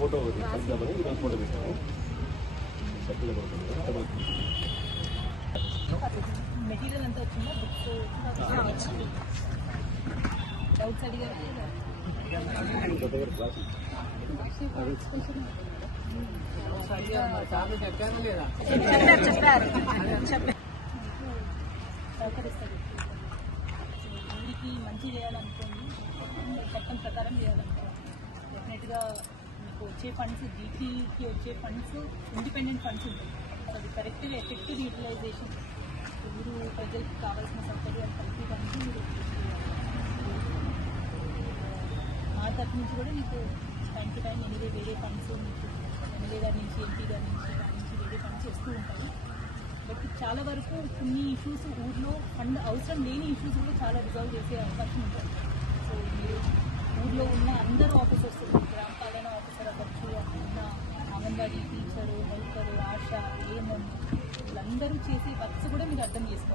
Photo కలుద్దామని ఈరోజు photo పెట్టాము. మెటీరియల్ అంతా వచ్చిందా? బుక్స్ డౌట్స్ అడిగారు. చెప్పారు సహకరిస్తారు. ఊరికి మంచి చేయాలనుకోండి, చట్టం ప్రకారం చేయాలనుకోండి. డెఫినెట్గా మీకు వచ్చే ఫండ్స్, డీటీకి వచ్చే ఫండ్స్ ఇండిపెండెంట్ ఫండ్స్ ఉంటాయి. అది కరెక్ట్గా ఎఫెక్టివ్ యూటిలైజేషన్, ఊరు ప్రజలకు కావాల్సిన సౌకర్యాలు కల్పించడానికి మీరు మా తరఫు నుంచి కూడా మీకు టైం టు టైం ఎనివే వేరే ఫండ్స్ మీకు ఎమ్మెల్యే గారి నుంచి, ఎంపీ గారి నుంచి, దాని నుంచి వేరే ఫండ్స్ వస్తూ ఉంటాయి. బట్ చాలా వరకు కొన్ని ఇష్యూస్ ఊర్లో ఫండ్ అవసరం లేని ఇష్యూస్ కూడా చాలా రిజాల్వ్ చేసే అవకాశం ఉంటుంది. సో మీరు ఊర్లో ఉన్న అందరూ ఆఫీసర్స్, గ్రామ పాలన ఆఫీసర్ అవ్వచ్చు, ఉన్న అంగన్వాడీ టీచరు, హెల్పరు, ఆశ, ఏఎన్ఎం, వీళ్ళందరూ చేసే వర్క్స్ కూడా మీరు అర్థం చేసుకోవాలి.